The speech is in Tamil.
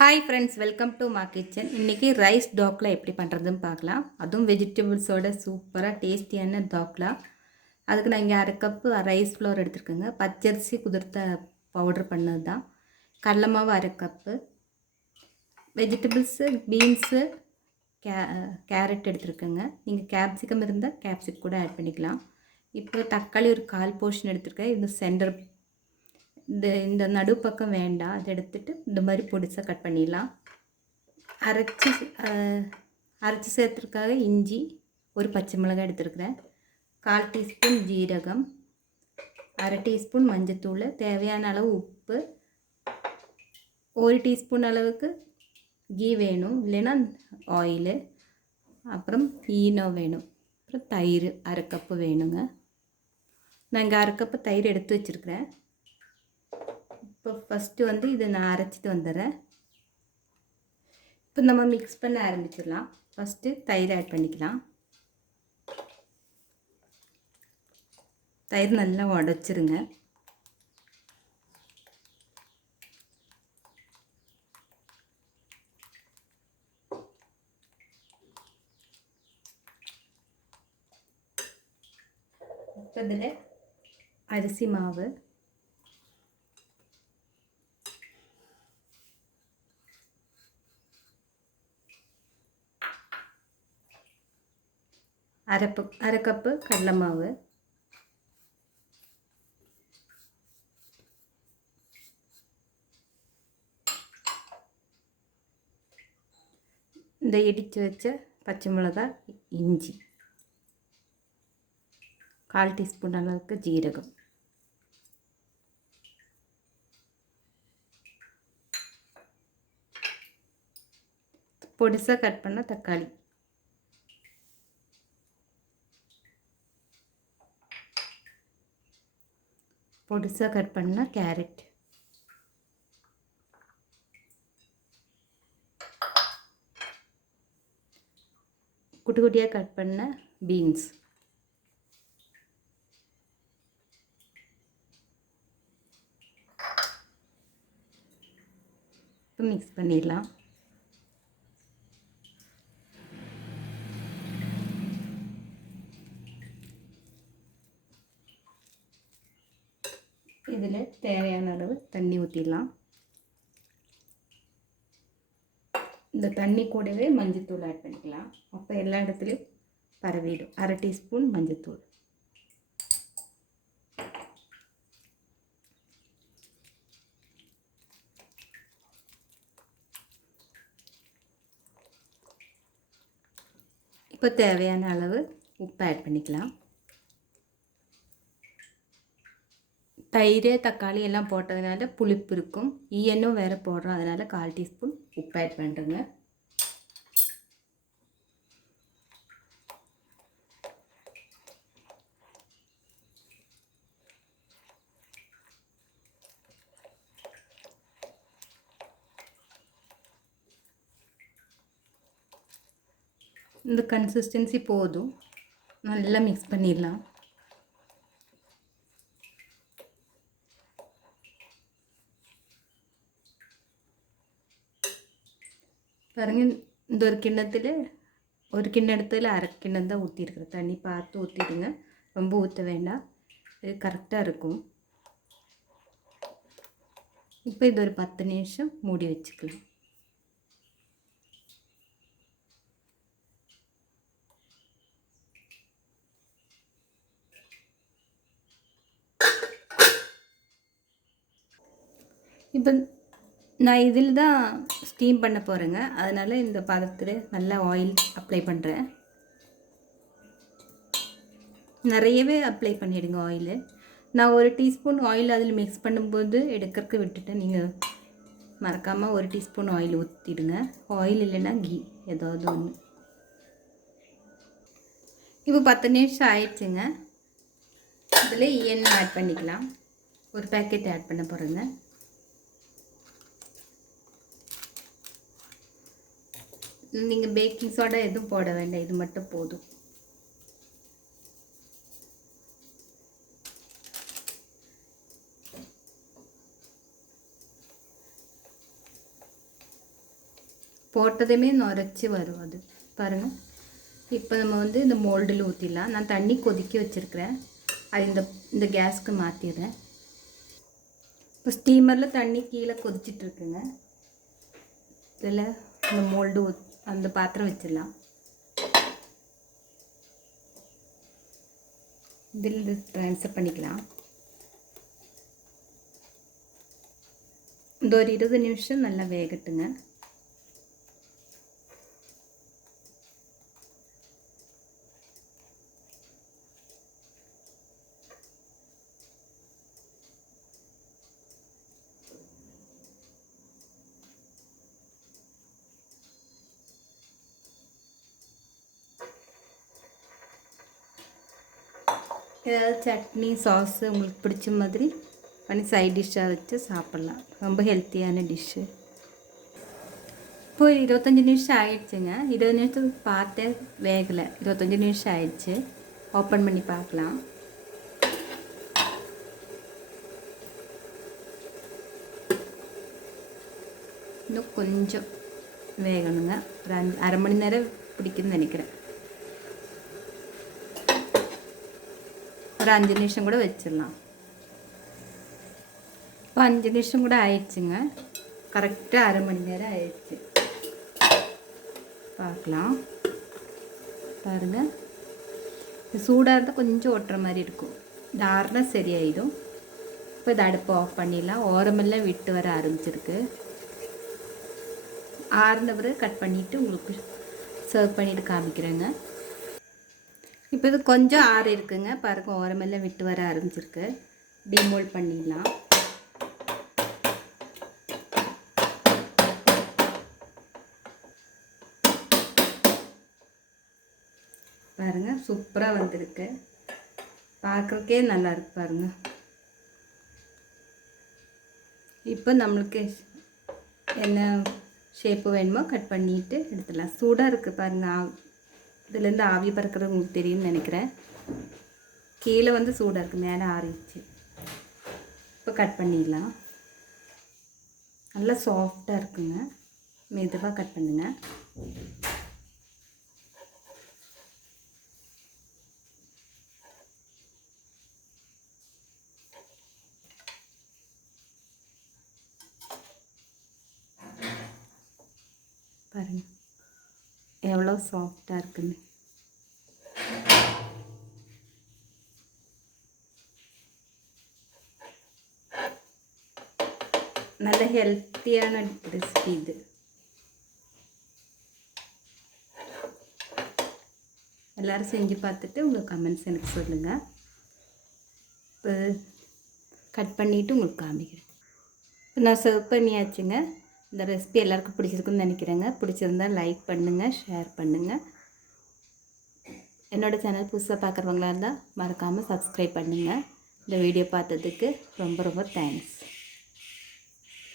ஹாய் ஃப்ரெண்ட்ஸ், வெல்கம் டு மா கிச்சன். இன்றைக்கி ரைஸ் டோக்லா எப்படி பண்ணுறதுன்னு பார்க்கலாம். அதுவும் வெஜிடபிள்ஸோட சூப்பராக டேஸ்டியான டோக்லா. அதுக்கு நான் இங்கே 1/2 கப்பு ரைஸ் ஃப்ளோர் எடுத்துருக்கேங்க. பச்சரிசி குதிர்த்த பவுட்ரு பண்ணது தான். கடலை மாவு 1/2 கப்பு, வெஜிடபிள்ஸு பீன்ஸு, கேரட் எடுத்துருக்கேங்க. நீங்கள் கேப்சிகம் இருந்தால் கேப்சிகம் கூட ஆட் பண்ணிக்கலாம். இப்போ தக்காளி ஒரு 1/4 போர்ஷன் எடுத்துருக்கேன். இது சென்டர் இந்த நடுப்பக்கம் வேண்டாம். அதை எடுத்துகிட்டு இந்த மாதிரி பொடிசாக கட் பண்ணிடலாம். அரைச்சி சேர்த்துறதுக்காக இஞ்சி, ஒரு பச்சை மிளகாய் எடுத்துருக்குறேன், 1/4 டீஸ்பூன் ஜீரகம், 1/2 டீஸ்பூன் மஞ்சத்தூள், தேவையான அளவு உப்பு, 1 டீஸ்பூன் அளவுக்கு கீ வேணும், இல்லைன்னா ஆயிலு, அப்புறம் ஈனோ வேணும், அப்புறம் தயிர் 1/2 கப்பு வேணுங்க. நான் இங்கே 1/2 கப்பு தயிர் எடுத்து வச்சுருக்கிறேன். இப்போ ஃபஸ்ட்டு இதை நான் அரைச்சிட்டு வந்துடுறேன். இப்போ நம்ம மிக்ஸ் பண்ண ஆரம்பிச்சிடலாம். ஃபஸ்ட்டு தயிர் ஆட் பண்ணிக்கலாம். தயிர் நல்லா உடச்சிருங்க. இப்போ இதில் அரிசி மாவு, அரை கப்பு கடலை மாவு, இந்த இடித்து வச்ச பச்சை மிளகாய், இஞ்சி, 1/4 டீஸ்பூன் அளவுக்கு ஜீரகம், பொடிசாக கட் பண்ண தக்காளி, பொடிசாக கட் பண்ண கேரட், குட்டி குட்டியாக கட் பண்ண பீன்ஸ், இப்போ மிக்ஸ் பண்ணிடலாம். இதில் தேவையான அளவு தண்ணி ஊற்றிடலாம். இந்த தண்ணி கூடவே மஞ்சத்தூள் ஆட் பண்ணிக்கலாம். அப்போ எல்லா இடத்துலையும் பரவிடும். 1/2 டீஸ்பூன் மஞ்சத்தூள், இப்போ தேவையான அளவு உப்பு ஆட் பண்ணிக்கலாம். தயிர், தக்காளி எல்லாம் போட்டதுனால புளிப்பு இருக்கும். ஈயனும் வேறு போடுறோம், அதனால் 1/4 டீஸ்பூன் உப்பு ஆட் பண்ணுறேங்க. இந்த கன்சிஸ்டன்சி போதும். நல்லா மிக்ஸ் பண்ணிடலாம். பாருங்கள், இந்த ஒரு கிண்ணத்தில் 1/2 கிண்ணம் தான் ஊற்றிருக்குறேன். தண்ணி பார்த்து ஊற்றிடுங்க, ரொம்ப ஊற்ற வேண்டாம். இது கரெக்டாக இருக்கும். இப்போ இது ஒரு 10 நிமிஷம் மூடி வச்சுக்கலாம். இப்போ நான் இதில் தான் ஸ்டீம் பண்ண போகிறேங்க. அதனால் இந்த பாத்திரத்தில் நல்லா ஆயில் அப்ளை பண்ணுறேன். நிறையவே அப்ளை பண்ணிவிடுங்க ஆயிலு. நான் 1 டீஸ்பூன் ஆயில் அதில் மிக்ஸ் பண்ணும்போது எடுக்கிறதுக்கு விட்டுட்டேன். நீங்கள் மறக்காமல் 1 டீஸ்பூன் ஆயில் ஊற்றிடுங்க. ஆயில் இல்லைன்னா கீ ஏதாவது ஒன்று. இப்போ 10 நிமிஷம் ஆயிடுச்சுங்க. இதில் எண்ணெய் ஆட் பண்ணிக்கலாம். ஒரு பேக்கெட் ஆட் பண்ண போகிறேங்க. நீங்கள் பேக்கிங் சோடா எதுவும் போட வேண்டாம், இது மட்டும் போதும். போட்டதுமே நுரைச்சி வரும் அது பாருங்கள். இப்போ நம்ம வந்து இந்த மோல்டில் ஊற்றிடலாம். நான் தண்ணி கொதிக்க வச்சுருக்கிறேன். அது இந்த கேஸ்க்கு மாற்றிடுறேன். இப்போ ஸ்டீமரில் தண்ணி கீழே கொதிச்சிட்ருக்குங்க. இதில் இந்த மோல்டு அந்த பாத்திரம் வச்சிடலாம். இதில் ட்ரான்ஸ்ஃபர் பண்ணிக்கலாம். இந்த ஒரு 20 நிமிஷம் நல்லா வேகட்டுங்க. ஏதாவது சட்னி சாஸு உங்களுக்கு பிடிச்ச மாதிரி பண்ணி சைட் டிஷ்ஷாக வச்சு சாப்பிட்லாம். ரொம்ப ஹெல்த்தியான டிஷ்ஷு. இப்போது 25 நிமிஷம் ஆகிடுச்சுங்க. 20 நிமிஷத்துக்கு பார்த்தேன் வேகலை. 25 நிமிஷம் ஆயிடுச்சு. ஓப்பன் பண்ணி பார்க்கலாம். இன்னும் கொஞ்சம் வேகணுங்க. ஒரு அரை மணி நேரம் பிடிக்குன்னு நினைக்கிறேன். ஒரு 5 நிமிஷம் கூட வச்சிடலாம். இப்போ 5 நிமிஷம் கூட ஆயிடுச்சுங்க. கரெக்டாக அரை மணி நேரம் ஆயிடுச்சு. பார்க்கலாம். பாருங்கள், இது சூடாக இருந்தால் கொஞ்சம் ஒட்டுற மாதிரி இருக்கும். இது ஆறுனா சரியாயிடும். இப்போ இதை அடுப்பை ஆஃப் பண்ணிடலாம். ஓரமெல்லாம் விட்டு வர ஆரம்பிச்சிருக்கு. ஆறுன பிறகு கட் பண்ணிவிட்டு உங்களுக்கு சர்வ் பண்ணிவிட்டு காமிக்கிறேங்க. இப்போ இது கொஞ்சம் ஆறு இருக்குங்க. பாருங்கள், ஓரமெல்லாம் விட்டு வர ஆரம்பிச்சிருக்கு. டிமோல்ட் பண்ணிடலாம். பாருங்கள், சூப்பராக வந்திருக்கு. பார்க்குறதுக்கே நல்லா இருக்கு பாருங்கள். இப்போ நம்மளுக்கு என்ன ஷேப்பு வேணுமோ கட் பண்ணிவிட்டு எடுத்துடலாம். சூடாக இருக்குது பாருங்கள். இதுலேருந்து ஆவி பறக்கிறது உங்களுக்கு தெரியும்னு நினைக்கிறேன். கீழே வந்து சூடாக இருக்குது, மேலே ஆறிடுச்சு. இப்போ கட் பண்ணிடலாம். நல்லா சாஃப்டாக இருக்குங்க. மெதுவாக கட் பண்ணுங்க. பாருங்கள் எவ்வளோ சாஃப்டாக இருக்குன்னு. நல்ல ஹெல்த்தியான ரெசிபி இது. எல்லோரும் செஞ்சு பார்த்துட்டு உங்கள் கமெண்ட்ஸ் எனக்கு சொல்லுங்கள். இப்போ கட் பண்ணிவிட்டு உங்களுக்கு காமிக்கிறேன். இப்போ நான் சர்வ் பண்ணியாச்சுங்க. இந்த ரெசிபி எல்லாருக்கும் பிடிச்சிருக்குன்னு நினைக்கிறேங்க. பிடிச்சிருந்தால் லைக் பண்ணுங்கள், ஷேர் பண்ணுங்கள். என்னோடய சேனல் புதுசாக பார்க்குறவங்களா இருந்தால் மறக்காமல் சப்ஸ்கிரைப் பண்ணுங்கள். இந்த வீடியோ பார்த்ததுக்கு ரொம்ப ரொம்ப தேங்க்ஸ்.